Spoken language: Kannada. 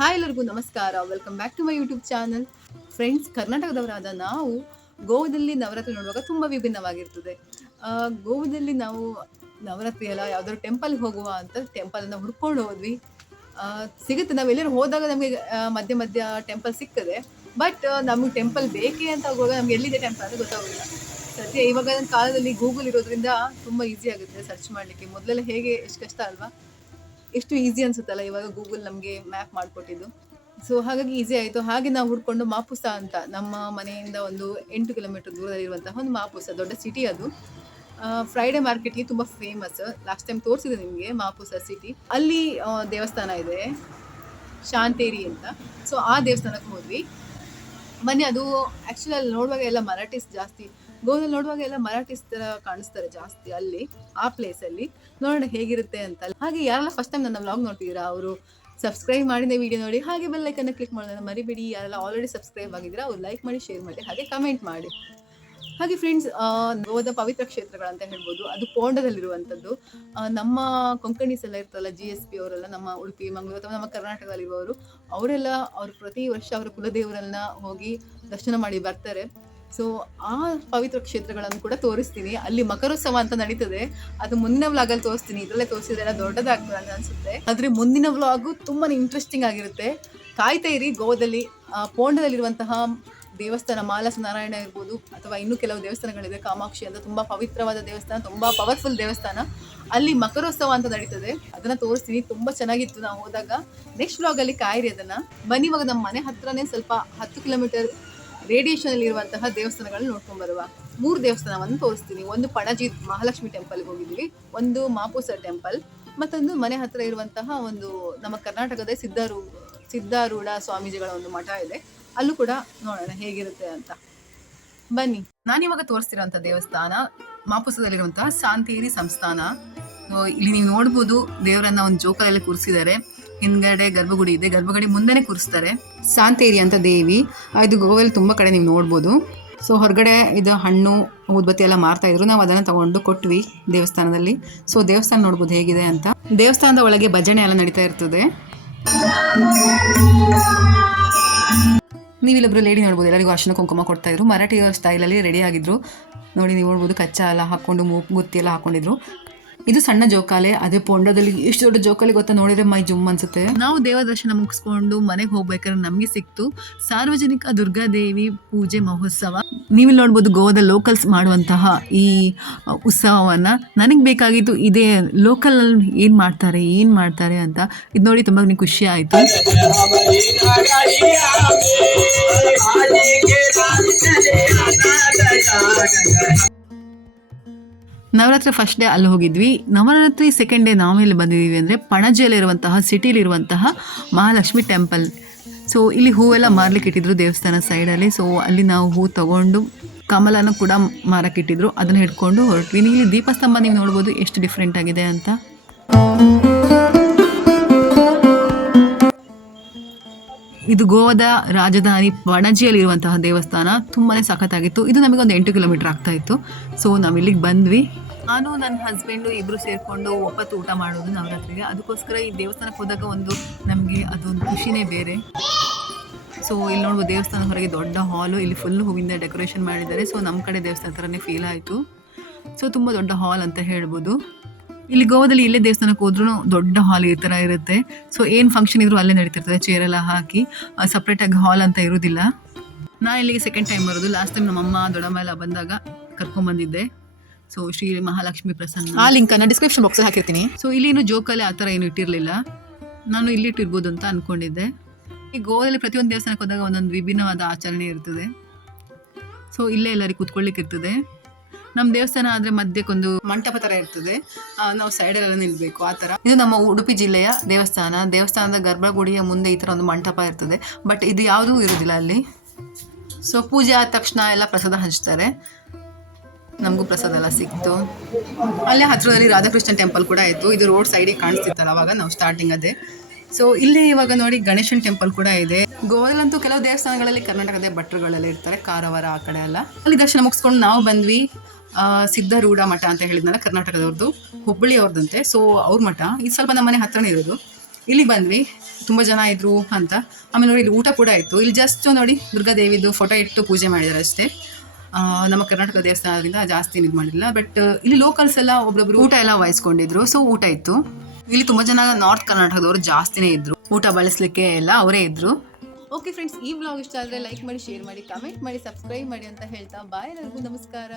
ಹಾಯ್ ಎಲ್ಲರಿಗೂ ನಮಸ್ಕಾರ. Welcome back to my YouTube channel friends ಕರ್ನಾಟಕದವರಾದ ನಾವು ಗೋವಾದಲ್ಲಿ ನವರಾತ್ರಿ ನೋಡುವಾಗ ತುಂಬ ವಿಭಿನ್ನವಾಗಿರ್ತದೆ. ಗೋವಾದಲ್ಲಿ ನಾವು ನವರಾತ್ರಿ ಎಲ್ಲ ಯಾವುದಾದ್ರು ಟೆಂಪಲ್ಗೆ ಹೋಗುವ ಅಂತ ಟೆಂಪಲನ್ನು ಹುಡ್ಕೊಂಡು ಹೋದ್ವಿ. ಸಿಗುತ್ತೆ. ನಾವು ಎಲ್ಲರೂ ಹೋದಾಗ ನಮಗೆ ಮಧ್ಯ ಮಧ್ಯ ಟೆಂಪಲ್ ಸಿಗ್ತದೆ. ಬಟ್ ನಮಗೆ ಟೆಂಪಲ್ ಬೇಕೇ ಅಂತ ಹೋಗುವಾಗ ನಮ್ಗೆ ಎಲ್ಲಿದೆ ಟೆಂಪಲ್ ಅಂತ ಗೊತ್ತಾಗೋದಿಲ್ಲ. ಸದ್ಯ ಇವಾಗ ಕಾಲದಲ್ಲಿ ಗೂಗಲ್ ಇರೋದ್ರಿಂದ ತುಂಬ ಈಸಿ ಆಗುತ್ತೆ ಸರ್ಚ್ ಮಾಡಲಿಕ್ಕೆ. ಮೊದಲೆಲ್ಲ ಹೇಗೆ, ಎಷ್ಟು ಕಷ್ಟ ಅಲ್ವಾ? ಎಷ್ಟು ಈಸಿ ಅನ್ಸುತ್ತಲ್ಲ ಇವಾಗ ಗೂಗಲ್ ನಮಗೆ ಮ್ಯಾಪ್ ಮಾಡಿಕೊಟ್ಟಿದ್ದು. ಸೊ ಹಾಗಾಗಿ ಈಸಿ ಆಯಿತು. ಹಾಗೆ ನಾವು ಹುಡ್ಕೊಂಡು ಮಾಪುಸ ಅಂತ ನಮ್ಮ ಮನೆಯಿಂದ ಒಂದು ಎಂಟು ಕಿಲೋಮೀಟರ್ ದೂರದಲ್ಲಿರುವಂತಹ ಒಂದು ಮಾಪುಸ, ದೊಡ್ಡ ಸಿಟಿ ಅದು. ಫ್ರೈಡೆ ಮಾರ್ಕೆಟ್ಗೆ ತುಂಬ ಫೇಮಸ್ ಲಾಸ್ಟ್ ಟೈಮ್ ತೋರಿಸಿದೆ ನಿಮಗೆ ಮಾಪುಸ ಸಿಟಿ ಅಲ್ಲಿ ದೇವಸ್ಥಾನ ಇದೆ. ಶಾಂತೇರಿ ಅಂತ. ಸೊ ಆ ದೇವಸ್ಥಾನಕ್ಕೆ ಹೋದ್ವಿ. ಬನ್ನಿ, ಅದು ಆ್ಯಕ್ಚುಲಿ ಅಲ್ಲಿ ನೋಡುವಾಗ ಎಲ್ಲ ಮರಾಠೀಸ್ ಜಾಸ್ತಿ. ಗೋದಲ್ಲಿ ನೋಡುವಾಗ ಎಲ್ಲ ಮರಾಠೀಸ್ ಥರ ಕಾಣಿಸ್ತಾರೆ ಜಾಸ್ತಿ ಅಲ್ಲಿ, ಆ ಪ್ಲೇಸಲ್ಲಿ ನೋಡೋಣ ಹೇಗಿರುತ್ತೆ ಅಂತ. ಹಾಗೆ ಯಾರೆಲ್ಲ ಫಸ್ಟ್ ಟೈಮ್ ನನ್ನ ವ್ಲಾಗ್ ನೋಡ್ತಿದ್ದೀರಾ, ಅವರು ಸಬ್ಸ್ಕ್ರೈಬ್ ಮಾಡಿದ ವಿಡಿಯೋ ನೋಡಿ, ಹಾಗೆ ಬೆಲ್ ಐಕನ್ನ ಕ್ಲಿಕ್ ಮಾಡೋದನ್ನ ಮರಿಬೇಡಿ. ಯಾರೆಲ್ಲ ಆಲ್ರೆಡಿ ಸಬ್ಸ್ಕ್ರೈಬ್ ಆಗಿದ್ದೀರಾ, ಅವ್ರು ಲೈಕ್ ಮಾಡಿ ಶೇರ್ ಮಾಡಿ, ಹಾಗೆ ಕಮೆಂಟ್ ಮಾಡಿ. ಹಾಗೆ ಫ್ರೆಂಡ್ಸ್ ಗೋವಾದ ಪವಿತ್ರ ಕ್ಷೇತ್ರಗಳಂತ ಹೇಳ್ಬೋದು. ಅದು ಪೋಂಡದಲ್ಲಿರುವಂಥದ್ದು. ನಮ್ಮ ಕೊಂಕಣೀಸ್ ಎಲ್ಲ ಇರ್ತಲ್ಲ ಜಿ ಎಸ್ ಪಿ ಅವರೆಲ್ಲ ನಮ್ಮ ಉಡುಪಿ, ಮಂಗಳೂರು ಅಥವಾ ನಮ್ಮ ಕರ್ನಾಟಕದಲ್ಲಿರುವವರು, ಅವರೆಲ್ಲ ಅವರು ಪ್ರತಿ ವರ್ಷ ಅವರ ಕುಲದೇವರನ್ನ ಹೋಗಿ ದರ್ಶನ ಮಾಡಿ ಬರ್ತಾರೆ. ಸೊ ಆ ಪವಿತ್ರ ಕ್ಷೇತ್ರಗಳನ್ನು ಕೂಡ ತೋರಿಸ್ತೀನಿ. ಅಲ್ಲಿ ಮಕರೋತ್ಸವ ಅಂತ ನಡೀತದೆ. ಅದು ಮುಂದಿನ ವ್ಲಾಗಲ್ಲಿ ತೋರಿಸ್ತೀನಿ. ಇದರಲ್ಲೇ ತೋರಿಸಿದ್ರೆ ದೊಡ್ಡದಾಗ್ತದೆ ಅಂತ ಅನ್ಸುತ್ತೆ. ಆದರೆ ಮುಂದಿನ ವ್ಲಾಗು ತುಂಬಾ ಇಂಟ್ರೆಸ್ಟಿಂಗ್ ಆಗಿರುತ್ತೆ. ಕಾಯ್ತಾ ಇರಿ ಗೋವಾದಲ್ಲಿ ಪೋಂಡದಲ್ಲಿರುವಂತಹ ದೇವಸ್ಥಾನ ಮಾಲಸ ನಾರಾಯಣ ಇರ್ಬೋದು ಅಥವಾ ಇನ್ನೂ ಕೆಲವು ದೇವಸ್ಥಾನಗಳಿದೆ, ಕಾಮಾಕ್ಷಿ ಅಂತ ತುಂಬಾ ಪವಿತ್ರವಾದ ದೇವಸ್ಥಾನ, ತುಂಬಾ ಪವರ್ಫುಲ್ ದೇವಸ್ಥಾನ. ಅಲ್ಲಿ ಮಕರೋತ್ಸವ ಅಂತ ನಡೀತದೆ. ಅದನ್ನ ತೋರಿಸ್ತೀನಿ. ತುಂಬಾ ಚೆನ್ನಾಗಿತ್ತು ನಾವು ಹೋದಾಗ. ನೆಕ್ಸ್ಟ್ ವ್ಲಾಗ್ ಅಲ್ಲಿ ಕಾಯಿರಿ ಅದನ್ನ. ಬನ್ನಿ ಇವಾಗ ನಮ್ಮ ಮನೆ ಹತ್ರನೇ ಸ್ವಲ್ಪ ಹತ್ತು ಕಿಲೋಮೀಟರ್ ರೇಡಿಯೇಷನ್ ಅಲ್ಲಿ ಇರುವಂತಹ ದೇವಸ್ಥಾನಗಳನ್ನ ನೋಡ್ಕೊಂಡ್ ಬರುವ. ಮೂರು ದೇವಸ್ಥಾನವನ್ನು ತೋರಿಸ್ತೀನಿ. ಒಂದು ಪಣಜಿ ಮಹಾಲಕ್ಷ್ಮಿ ಟೆಂಪಲ್ಗೆ ಹೋಗಿದ್ವಿ ಒಂದು ಮಾಪೂಸ ಟೆಂಪಲ್ ಮತ್ತೊಂದು ಮನೆ ಹತ್ರ ಇರುವಂತಹ ಒಂದು ನಮ್ಮ ಕರ್ನಾಟಕದ ಸಿದ್ಧಾರೂ, ಸಿದ್ಧಾರೂಢ ಸ್ವಾಮೀಜಿಗಳ ಒಂದು ಮಠ ಇದೆ. ಅಲ್ಲೂ ಕೂಡ ನೋಡೋಣ ಹೇಗಿರುತ್ತೆ ಅಂತ. ಬನ್ನಿ. ನಾನಿವಾಗ ತೋರಿಸ್ತಿರೋಂಥ ದೇವಸ್ಥಾನ, ಮಾಪುಸದಲ್ಲಿರುವಂತಹ ಶಾಂತೇರಿ ಸಂಸ್ಥಾನ. ಇಲ್ಲಿ ನೀವು ನೋಡ್ಬೋದು ದೇವರನ್ನ ಒಂದು ಜೋಕಲಲ್ಲಿ ಕೂರಿಸಿದ್ದಾರೆ. ಹಿಂದ್ಗಡೆ ಗರ್ಭಗುಡಿ ಇದೆ. ಗರ್ಭಗುಡಿ ಮುಂದೆನೆ ಕೂರಿಸ್ತಾರೆ. ಶಾಂತೇರಿ ಅಂತ ದೇವಿ. ಇದು ಗೋವಲ್ಲಿ ತುಂಬ ಕಡೆ ನೀವು ನೋಡ್ಬೋದು. ಸೊ, ಹೊರಗಡೆ ಇದು ಹಣ್ಣು, ಊದ್ಬತ್ತಿ ಎಲ್ಲ ಮಾರ್ತಾ ಇದ್ರು. ನಾವು ಅದನ್ನು ತಗೊಂಡು ಕೊಟ್ವಿ ದೇವಸ್ಥಾನದಲ್ಲಿ. ಸೊ, ದೇವಸ್ಥಾನ ನೋಡ್ಬೋದು ಹೇಗಿದೆ ಅಂತ. ದೇವಸ್ಥಾನದ ಒಳಗೆ ಭಜನೆ ಎಲ್ಲ ನಡೀತಾ ಇರ್ತದೆ. ನೀವು ಇಲ್ಲೊಬ್ರು ಲೇಡಿ ನೋಡ್ಬೋದು ಎಲ್ಲರಿಗೂ ಅರ್ಶಿನ ಕುಂಕುಮ ಕೊಡ್ತಾ ಇದ್ರು ಮರಾಠಿ ಸ್ಟೈಲಲ್ಲಿ ರೆಡಿ ಆಗಿದ್ರು. ನೋಡಿ ನೀವು ನೋಡ್ಬೋದು ಕಚ್ಚಾ ಎಲ್ಲ ಹಾಕೊಂಡು ಮೂಗುತ್ತಿ ಎಲ್ಲ ಹಾಕೊಂಡಿದ್ರು. ಇದು ಸಣ್ಣ ಜೋಕಾಲೆ ಅದೇ ಪೊಂಡದಲ್ಲಿ ಎಷ್ಟು ದೊಡ್ಡ ಜೋಕಾಲಿ ಗೊತ್ತಾ? ನೋಡಿದ್ರೆ ಮೈ ಜುಮ್ ಅನ್ಸುತ್ತೆ. ನಾವು ದೇವ ದರ್ಶನ ಮುಗಿಸ್ಕೊಂಡು ಮನೆಗೆ ಹೋಗ್ಬೇಕಾದ್ರೆ ನಮಗೆ ಸಿಕ್ತು ಸಾರ್ವಜನಿಕ ದುರ್ಗಾದೇವಿ ಪೂಜೆ ಮಹೋತ್ಸವ. ನೀವು ನೋಡ್ಬೋದು ಗೋವಾದ ಲೋಕಲ್ಸ್ ಮಾಡುವಂತಹ ಈ ಉತ್ಸವವನ್ನು. ನನಗೆ ಬೇಕಾಗಿತ್ತು ಇದೇ ಲೋಕಲ್ ಏನು ಮಾಡ್ತಾರೆ ಏನು ಮಾಡ್ತಾರೆ ಅಂತ. ಇದು ನೋಡಿ ತುಂಬ ನನಗೆ ಖುಷಿ ಆಯಿತು. ನವರಾತ್ರಿ ಫಸ್ಟ್ ಡೇ ಅಲ್ಲಿ ಹೋಗಿದ್ವಿ. ನವರಾತ್ರಿ ಸೆಕೆಂಡ್ ಡೇ ನಾವು ಇಲ್ಲಿ ಬಂದಿದ್ದೀವಿ ಅಂದರೆ ಪಣಜಿಯಲ್ಲಿರುವಂತಹ ಸಿಟಿಲಿರುವಂತಹ ಮಹಾಲಕ್ಷ್ಮಿ ಟೆಂಪಲ್ ಸೊ ಇಲ್ಲಿ ಹೂವೆಲ್ಲ ಮಾರ್ಲಿಕ್ಕೆ ಇಟ್ಟಿದ್ರು ದೇವಸ್ಥಾನ ಸೈಡಲ್ಲಿ ಸೊ ಅಲ್ಲಿ ನಾವು ಹೂ ತಗೊಂಡು ಕಮಲನ ಕೂಡ ಮಾರಕ್ಕೆ ಇಟ್ಟಿದ್ರು. ಅದನ್ನು ಹಿಡ್ಕೊಂಡು ಹೊರಟ್ವಿ. ಇಲ್ಲಿ ದೀಪಸ್ತಂಭ ನೀವು ನೋಡ್ಬೋದು ಎಷ್ಟು ಡಿಫ್ರೆಂಟ್ ಆಗಿದೆ ಅಂತ. ಇದು ಗೋವಾದ ರಾಜಧಾನಿ ಪಣಜಿಯಲ್ಲಿರುವಂತಹ ದೇವಸ್ಥಾನ. ತುಂಬಾ ಸಖತ್ತಾಗಿತ್ತು. ಇದು ನಮಗೆ ಒಂದು ಎಂಟು ಕಿಲೋಮೀಟರ್ ಆಗ್ತಾ ಇತ್ತು. ಸೊ ನಾವು ಇಲ್ಲಿಗೆ ಬಂದ್ವಿ. ನಾನು ನನ್ನ ಹಸ್ಬೆಂಡು ಇಬ್ಬರು ಸೇರಿಕೊಂಡು ಒಪ್ಪತ್ತು ಊಟ ಮಾಡೋದು ನವರಾತ್ರಿಗೆ. ಅದಕ್ಕೋಸ್ಕರ ಈ ದೇವಸ್ಥಾನಕ್ಕೆ ಹೋದಾಗ ಒಂದು ನಮಗೆ ಅದೊಂದು ಖುಷಿನೇ ಬೇರೆ. ಸೊ ಇಲ್ಲಿ ನೋಡುವ ದೇವಸ್ಥಾನ ಹೊರಗೆ ದೊಡ್ಡ ಹಾಲು ಇಲ್ಲಿ ಫುಲ್ ಹೂವಿಂದ ಡೆಕೋರೇಷನ್ ಮಾಡಿದ್ದಾರೆ. ಸೊ ನಮ್ಮ ಕಡೆ ದೇವಸ್ಥಾನ ಥರನೇ ಫೀಲ್ ಆಯಿತು. ಸೊ ತುಂಬ ದೊಡ್ಡ ಹಾಲ್ ಅಂತ ಹೇಳ್ಬೋದು. ಇಲ್ಲಿ ಗೋವಾದಲ್ಲಿ ಎಲ್ಲೇ ದೇವಸ್ಥಾನಕ್ಕೆ ಹೋದ್ರೂ ದೊಡ್ಡ ಹಾಲ್ ಈ ಥರ ಇರುತ್ತೆ. ಸೊ ಏನು ಫಂಕ್ಷನ್ ಇದ್ರೂ ಅಲ್ಲೇ ನಡೀತಿರ್ತದೆ ಚೇರ್ ಎಲ್ಲ ಹಾಕಿ ಸಪ್ರೇಟಾಗಿ ಹಾಲ್ ಅಂತ ಇರೋದಿಲ್ಲ. ನಾನು ಇಲ್ಲಿಗೆ ಸೆಕೆಂಡ್ ಟೈಮ್ ಬರೋದು. ಲಾಸ್ಟ್ ಟೈಮ್ ನಮ್ಮಮ್ಮ ದೊಡ್ಡಮ್ಮ ಎಲ್ಲ ಬಂದಾಗ ಕರ್ಕೊಂಬಂದಿದ್ದೆ. ಸೊ ಶ್ರೀ ಮಹಾಲಕ್ಷ್ಮಿ ಪ್ರಸನ್ನ. ಆ ಲಿಂಕನ್ನು ಡಿಸ್ಕ್ರಿಪ್ಷನ್ ಬಾಕ್ಸಲ್ಲಿ ಹಾಕಿರ್ತೀನಿ. ಸೊ ಇಲ್ಲಿ ಏನು ಜೋಕಲ್ಲಿ ಆ ಥರ ಏನು ಇಟ್ಟಿರಲಿಲ್ಲ. ನಾನು ಇಲ್ಲಿ ಇಟ್ಟಿರ್ಬೋದು ಅಂತ ಅಂದ್ಕೊಂಡಿದ್ದೆ ಈ ಗೋವಾದಲ್ಲಿ ಪ್ರತಿಯೊಂದು ದೇವಸ್ಥಾನಕ್ಕೆ ಹೋದಾಗ ಒಂದೊಂದು ವಿಭಿನ್ನವಾದ ಆಚರಣೆ ಇರ್ತದೆ. ಸೊ ಇಲ್ಲೇ ಎಲ್ಲರಿಗೆ ಕೂತ್ಕೊಳ್ಳಿಕ್ಕೆ ಇರ್ತದೆ ನಮ್ಮ ದೇವಸ್ಥಾನ ಆದರೆ ಮಧ್ಯಕ್ಕೊಂದು ಮಂಟಪ ಥರ ಇರ್ತದೆ. ನಾವು ಸೈಡಲ್ಲೆಲ್ಲ ನಿಲ್ಲಬೇಕು ಆ ಥರ. ಇದು ನಮ್ಮ ಉಡುಪಿ ಜಿಲ್ಲೆಯ ದೇವಸ್ಥಾನ. ದೇವಸ್ಥಾನದ ಗರ್ಭಗುಡಿಯ ಮುಂದೆ ಈ ಥರ ಒಂದು ಮಂಟಪ ಇರ್ತದೆ. ಬಟ್ ಇದು ಯಾವುದೂ ಇರೋದಿಲ್ಲ ಅಲ್ಲಿ. ಸೊ ಪೂಜೆ ಆದ ತಕ್ಷಣ ಎಲ್ಲ ಪ್ರಸಾದ ಹಂಚ್ತಾರೆ. ನಮಗೂ ಪ್ರಸಾದ ಎಲ್ಲ ಸಿಕ್ತು. ಅಲ್ಲೇ ಹತ್ರದಲ್ಲಿ ರಾಧಾಕೃಷ್ಣ ಟೆಂಪಲ್ ಕೂಡ ಇತ್ತು. ಇದು ರೋಡ್ ಸೈಡಿಗೆ ಕಾಣಿಸ್ತಿತ್ತಲ್ಲ, ಅವಾಗ ನಾವು ಸ್ಟಾರ್ಟಿಂಗ್ ಅದೇ. ಸೊ ಇಲ್ಲೇ ಇವಾಗ ನೋಡಿ ಗಣೇಶನ್ ಟೆಂಪಲ್ ಕೂಡ ಇದೆ. ಗೋವಾದಲ್ಲಂತೂ ಕೆಲವು ದೇವಸ್ಥಾನಗಳಲ್ಲಿ ಕರ್ನಾಟಕದ ಭಟ್ರುಗಳೆಲ್ಲ ಇರ್ತಾರೆ, ಕಾರವಾರ ಆ ಕಡೆ ಎಲ್ಲ. ಅಲ್ಲಿ ದರ್ಶನ ಮುಗಿಸ್ಕೊಂಡು ನಾವು ಬಂದ್ವಿ. ಸಿದ್ಧಾರೂಢ ಮಠ ಅಂತ ಹೇಳಿದ್ನಲ್ಲ ಕರ್ನಾಟಕದವ್ರದ್ದು ಹುಬ್ಬಳ್ಳಿ ಅವ್ರದ್ದಂತೆ ಸೊ ಅವ್ರ ಮಠ, ಇದು ಸ್ವಲ್ಪ ನಮ್ಮ ಮನೆ ಹತ್ರನೇ ಇರೋದು. ಇಲ್ಲಿ ಬಂದ್ವಿ, ತುಂಬ ಜನ ಇದ್ರು ಅಂತ. ಆಮೇಲೆ ನೋಡಿ, ಇಲ್ಲಿ ಊಟ ಕೂಡ ಇತ್ತು ಇಲ್ಲಿ ಜಸ್ಟ್ ನೋಡಿ ದುರ್ಗಾದೇವಿದು ಫೋಟೋ ಇಟ್ಟು ಪೂಜೆ ಮಾಡಿದ್ದಾರೆ ಅಷ್ಟೇ. ನಮ್ಮ ಕರ್ನಾಟಕ ದೇವಸ್ಥಾನದಿಂದ ಜಾಸ್ತಿ ಇದು ಮಾಡಿಲ್ಲ. ಬಟ್ ಇಲ್ಲಿ ಲೋಕಲ್ಸ್ ಎಲ್ಲ ಒಬ್ರೊಬ್ರು ಊಟ ಎಲ್ಲ ವಹಿಸ್ಕೊಂಡಿದ್ರು ಸೊ ಊಟ ಇತ್ತು. ಇಲ್ಲಿ ತುಂಬ ಜನ ನಾರ್ತ್ ಕರ್ನಾಟಕದವರು ಜಾಸ್ತಿನೇ ಇದ್ರು. ಊಟ ಬಳಸಲಿಕ್ಕೆ ಎಲ್ಲ ಅವರೇ ಇದ್ರು. ಓಕೆ ಫ್ರೆಂಡ್ಸ್ ಈ ಬ್ಲಾಗ್ ಇಷ್ಟ ಆದರೆ ಲೈಕ್ ಮಾಡಿ ಶೇರ್ ಮಾಡಿ ಕಮೆಂಟ್ ಮಾಡಿ ಸಬ್ಸ್ಕ್ರೈಬ್ ಮಾಡಿ ಅಂತ ಹೇಳ್ತಾ ಬಾಯ್ ಎಲ್ಲರಿಗೂ ನಮಸ್ಕಾರ.